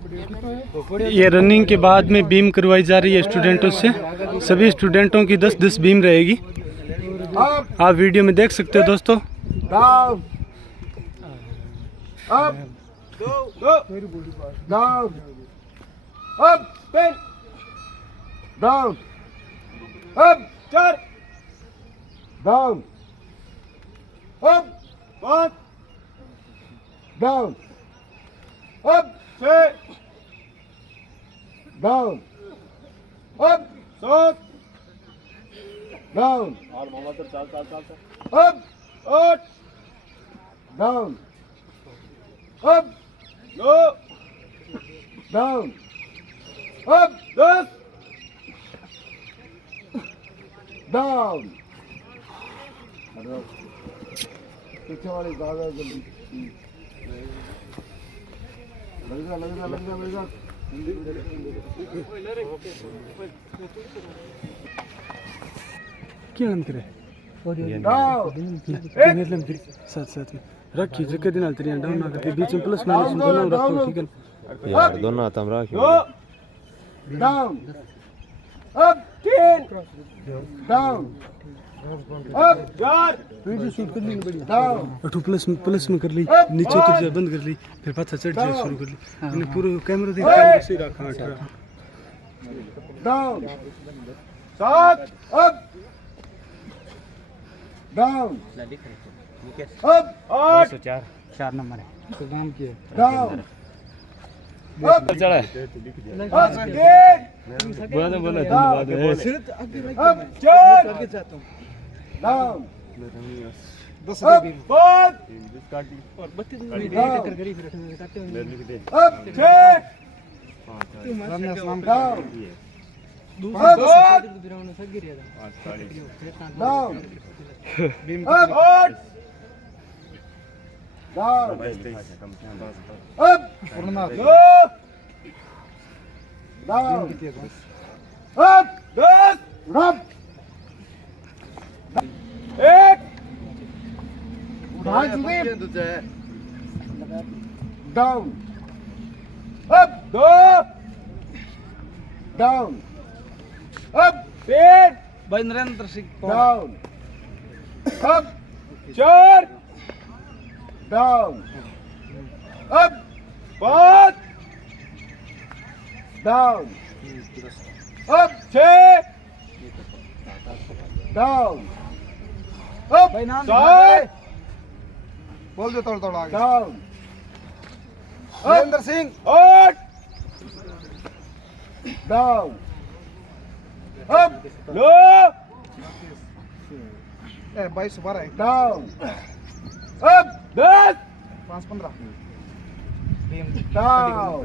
ये रनिंग के बाद में बीम करवाई जा रही है स्टूडेंटों से। सभी स्टूडेंटों की 10-10 बीम रहेगी। आप वीडियो में देख सकते हो दोस्तों। Down up down up pen down up 4 down up 5 down up 6 down up 7 down up 8 down up 9 down up 10 down. पीछे वाली ज्यादा जल्दी लगेगा क्या अंतर है? साथ साथ में रखिए जगह दिन अलतरी डाउन ना करके बीच में प्लस माइनस दोनों रखो, ठीक है यार दोनों हाथ हम रखिए। Down up 10 down up 4 video shoot करनी है बढ़िया। डाउन और प्लस में कर ली, नीचे उतर जा बंद कर ली, फिर पाछा चढ़ जा शुरू कर ली। मैंने पूरा कैमरा देख के सही रखा 18 डाउन 7 अप डाउन अप 8 4 नंबर है तो नाम क्या है? डाउन अप चला है अप 10 बोला धन्यवाद है। अप 4 डाउन 10 अप 5 और 32 डाउन अब अप 6 down up 7 down up 8 down up 9 down up 10 रब 1 डाउन अप 2 डाउन अप 3 भाई नरेंद्र Singh down up 4 down up 5 down up 6 down up 7 बोल दो थोड़ा आगे। डाउन नरेंद्र सिंह 8 डाउन अप 9 22 12 डाउन अप 10 5 15 डाउन